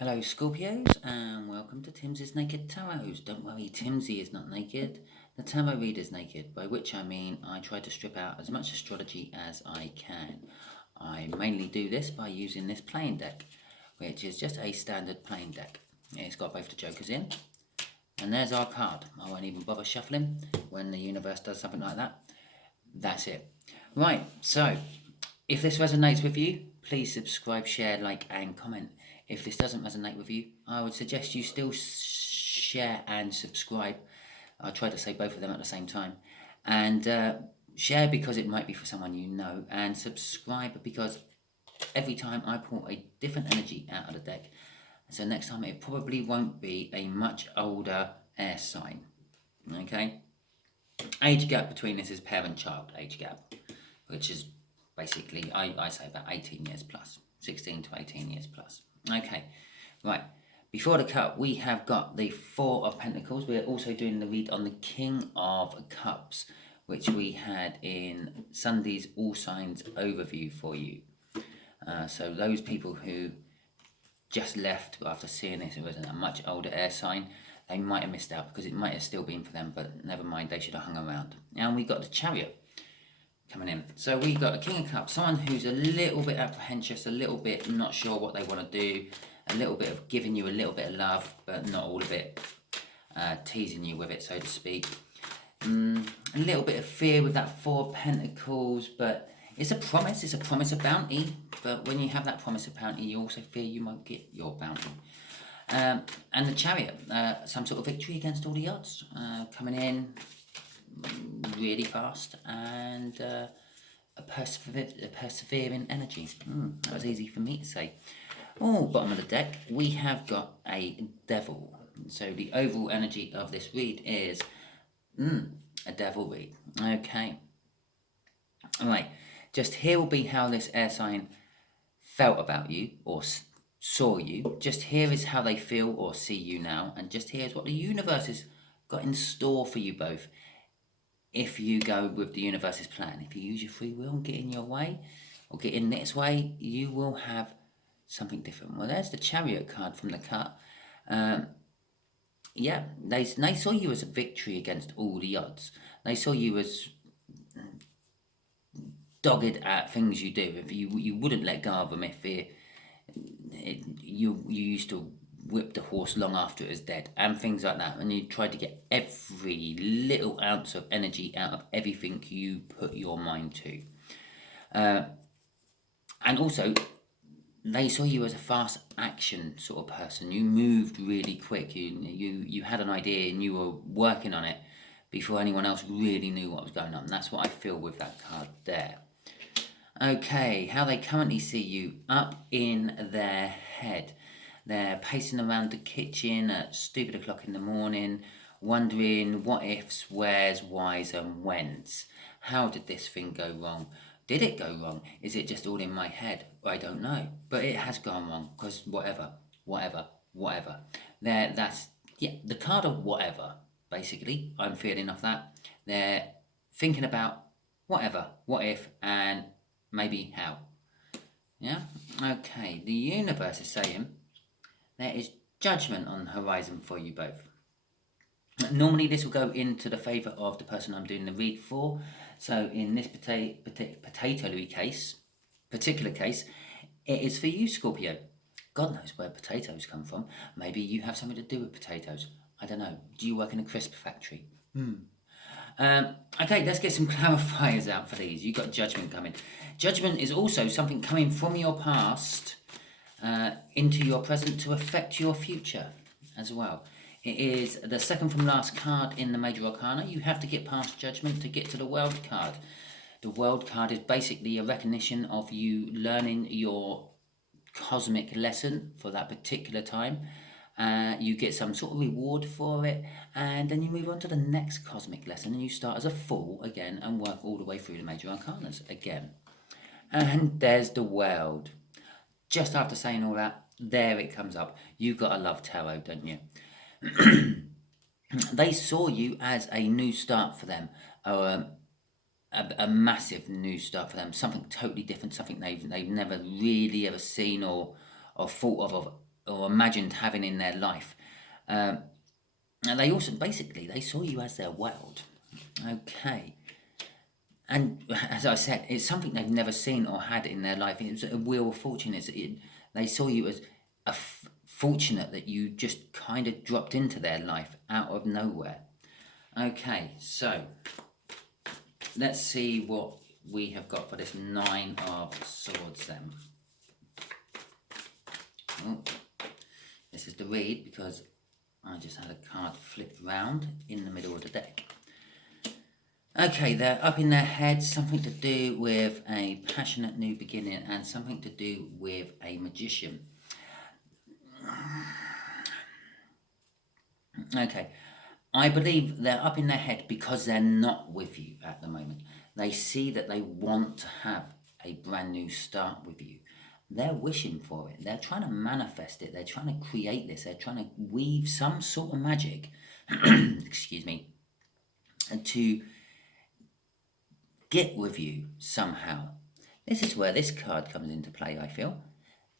Hello Scorpios and welcome to Timsy's Naked Tarot. Don't worry, Timsy is not naked. The tarot reader's naked, by which I mean I try to strip out as much astrology as I can. I mainly do this by using this playing deck, which is just a standard playing deck. It's got both the jokers in, and there's our card. I won't even bother shuffling when the universe does something like that. That's it. Right, so if this resonates with you, please subscribe, share, like, and comment. If this doesn't resonate with you, I would suggest you still share and subscribe. I try to say both of them at the same time. And share because it might be for someone you know, and subscribe because every time I pull a different energy out of the deck. So next time it probably won't be a much older air sign. Okay? Age gap between this is parent-child age gap, which is basically, I say about 18 years plus, 16 to 18 years plus. Okay, right. Before the cut, we have got the Four of Pentacles. We're also doing the read on the King of Cups, which we had in Sunday's All Signs overview for you. So those people who just left after seeing this, it was a much older air sign, they might have missed out because it might have still been for them, but never mind, they should have hung around. And we got the Chariot coming in. So we got a King of Cups, someone who's a little bit apprehensive, a little bit not sure what they want to do, a little bit of giving you a little bit of love, but not all of it, teasing you with it, so to speak. A little bit of fear with that Four of Pentacles, but it's a promise of bounty, but when you have that promise of bounty, you also fear you won't get your bounty. And the Chariot, some sort of victory against all the odds, coming in really fast, and a persevering energy. That was easy for me to say. Oh, bottom of the deck, we have got a Devil. So the overall energy of this read is a Devil read. Okay. Alright, just here will be how this air sign felt about you or saw you. Just here is how they feel or see you now, and just here is what the universe has got in store for you both. If you go with the universe's plan, if you use your free will and get in your way, or get in its way, you will have something different. Well, there's the Chariot card from the cut. Yeah, they saw you as a victory against all the odds. They saw you as dogged at things you do. If you wouldn't let go of them, if you used to whip the horse long after it was dead, and things like that, and you tried to get every little ounce of energy out of everything you put your mind to. And also, they saw you as a fast action sort of person. You moved really quick. You had an idea and you were working on it before anyone else really knew what was going on. That's what I feel with that card there. Okay, how they currently see you: up in their head. They're pacing around the kitchen at stupid o'clock in the morning, wondering what ifs, wheres, whys, and whens. How did this thing go wrong? Did it go wrong? Is it just all in my head? I don't know. But it has gone wrong, because whatever. That's the card of whatever, basically. I'm feeling off that. They're thinking about whatever, what if, and maybe how. Yeah? Okay, the universe is saying there is judgment on the horizon for you both. Normally this will go into the favour of the person I'm doing the read for. So in this particular case, it is for you, Scorpio. God knows where potatoes come from. Maybe you have something to do with potatoes. I don't know. Do you work in a crisp factory? Okay, let's get some clarifiers out for these. You've got judgment coming. Judgment is also something coming from your past into your present to affect your future as well. It is the second from last card in the Major Arcana. You have to get past judgment to get to the World card. The World card is basically a recognition of you learning your cosmic lesson for that particular time. You get some sort of reward for it, and then you move on to the next cosmic lesson, and you start as a fool again and work all the way through the Major Arcanas again. And there's the World. Just after saying all that, there it comes up. You've got to love tarot, don't you? They saw you as a new start for them, or a massive new start for them, something totally different, something they've never really ever seen or thought of or imagined having in their life. And they also, basically, they saw you as their world. Okay. And as I said, it's something they've never seen or had in their life. It's a wheel of fortune. They saw you as fortunate that you just kind of dropped into their life out of nowhere. Okay, so let's see what we have got for this Nine of Swords then. Oh, this is the read because I just had a card flipped round in the middle of the deck. Okay, they're up in their heads, something to do with a passionate new beginning and something to do with a magician. Okay, I believe they're up in their head because they're not with you at the moment. They see that they want to have a brand new start with you. They're wishing for it. They're trying to manifest it. They're trying to create this. They're trying to weave some sort of magic, excuse me, to get with you somehow. This is where this card comes into play, I feel.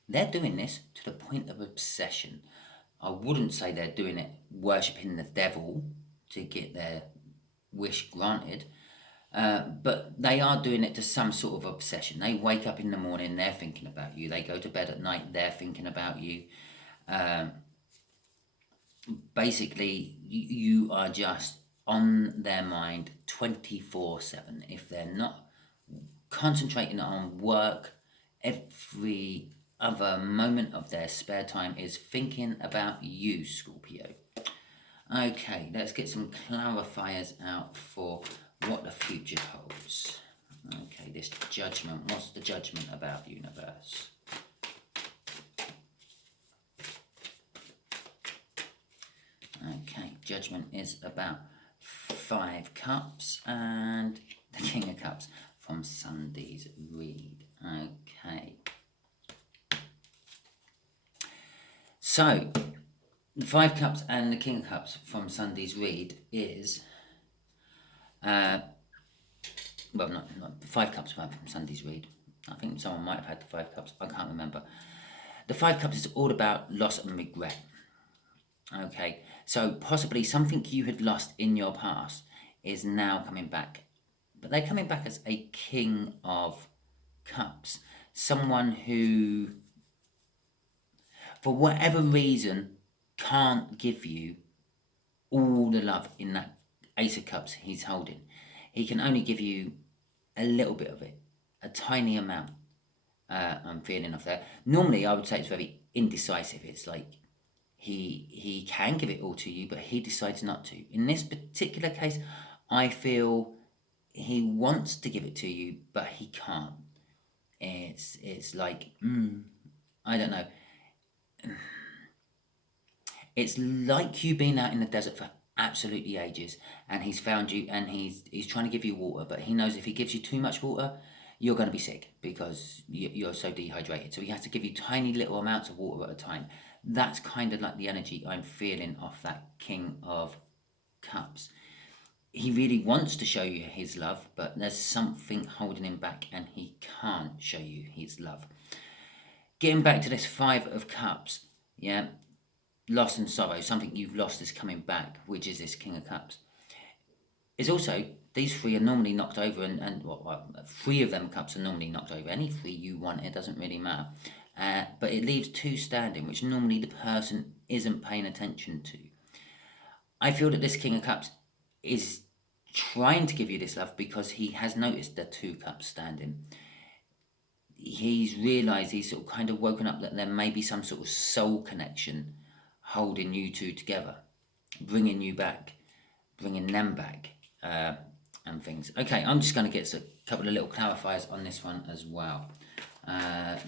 They're doing this to the point of obsession. I wouldn't say they're doing it worshipping the devil to get their wish granted, but they are doing it to some sort of obsession. They wake up in the morning, they're thinking about you. They go to bed at night, they're thinking about you. Basically, you are just on their mind 24/7. If they're not concentrating on work, every other moment of their spare time is thinking about you, Scorpio. Okay, let's get some clarifiers out for what the future holds. Okay, this judgment. What's the judgment about, universe? Okay, judgment is about 5 cups and the King of Cups from Sunday's read. Okay. So, the 5 cups and the King of Cups from Sunday's read is, well, not 5 cups from Sunday's read. I think someone might have had the 5 cups. I can't remember. The 5 cups is all about loss and regret. Okay, so possibly something you had lost in your past is now coming back. But they're coming back as a King of Cups. Someone who, for whatever reason, can't give you all the love in that Ace of Cups he's holding. He can only give you a little bit of it, a tiny amount. I'm feeling off there. Normally, I would say it's very indecisive. It's like he can give it all to you, but he decides not to. In this particular case, I feel he wants to give it to you, but he can't. It's like, I don't know. It's like you've been out in the desert for absolutely ages, and he's found you, and he's trying to give you water, but he knows if he gives you too much water, you're going to be sick because you're so dehydrated. So he has to give you tiny little amounts of water at a time. That's kind of like the energy I'm feeling off that King of Cups. He really wants to show you his love, but there's something holding him back and he can't show you his love. Getting back to this 5 of Cups, yeah, loss and sorrow, something you've lost is coming back, which is this King of Cups. It's also, these 3 are normally knocked over, and 3 of them cups are normally knocked over. Any 3 you want, it doesn't really matter. But it leaves 2 standing, which normally the person isn't paying attention to. I feel that this King of Cups is trying to give you this love because he has noticed the 2 cups standing. He's realised, he's sort of kind of woken up that there may be some sort of soul connection holding you 2 together, bringing you back, bringing them back, and things. Okay, I'm just going to get a couple of little clarifiers on this one as well.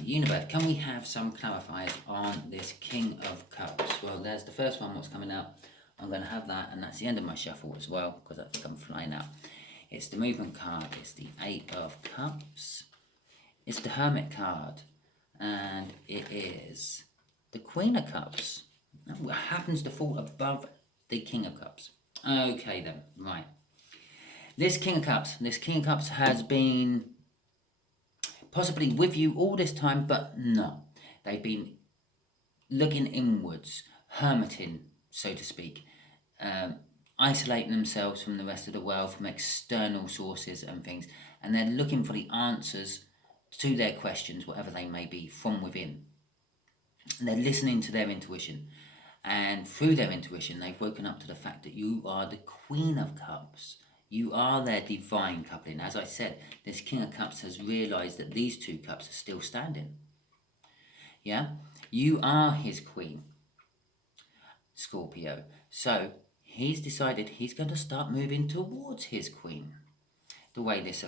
Universe, can we have some clarifiers on this King of Cups? Well, there's the first one, what's coming out. I'm going to have that, and that's the end of my shuffle as well, because that's come flying out. It's the movement card, it's the 8 of Cups, it's the Hermit card, and it is the Queen of Cups. That happens to fall above the King of Cups. Okay then, right. This King of Cups has been possibly with you all this time, but no. They've been looking inwards, hermiting, so to speak, isolating themselves from the rest of the world, from external sources and things, and they're looking for the answers to their questions, whatever they may be, from within. And they're listening to their intuition, and through their intuition, they've woken up to the fact that you are the Queen of Cups. You are their divine coupling. As I said, this King of Cups has realized that these two cups are still standing. Yeah? You are his queen, Scorpio. So he's decided he's going to start moving towards his queen. The way this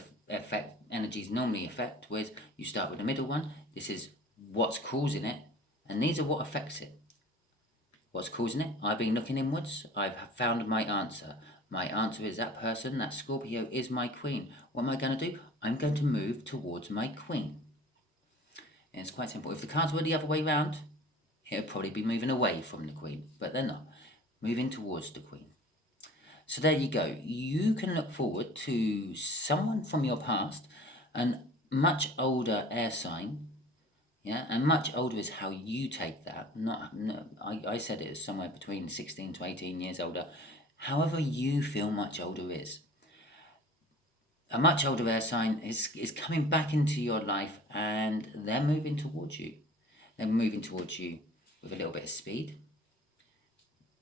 energies normally affect, where you start with the middle one. This is what's causing it, and these are what affects it. What's causing it? I've been looking inwards. I've found my answer. My answer is that person, that Scorpio, is my queen. What am I going to do? I'm going to move towards my queen. And it's quite simple. If the cards were the other way round, it would probably be moving away from the queen, but they're not. Moving towards the queen. So there you go. You can look forward to someone from your past, a much older air sign. Yeah, and much older is how you take that. I said it is somewhere between 16 to 18 years older. However you feel much older is. A much older air sign is coming back into your life, and they're moving towards you. They're moving towards you with a little bit of speed.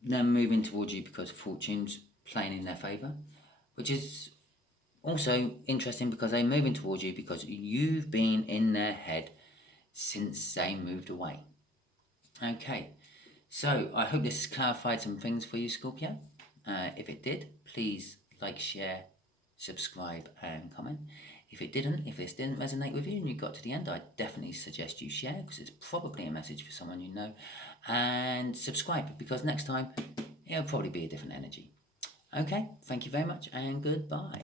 They're moving towards you because fortune's playing in their favour, which is also interesting because they're moving towards you because you've been in their head since they moved away. Okay, so I hope this has clarified some things for you, Scorpio. If it did, please like, share, subscribe and comment. If this didn't resonate with you and you got to the end, I definitely suggest you share, because it's probably a message for someone you know, and subscribe, because next time it'll probably be a different energy. Okay, thank you very much and goodbye.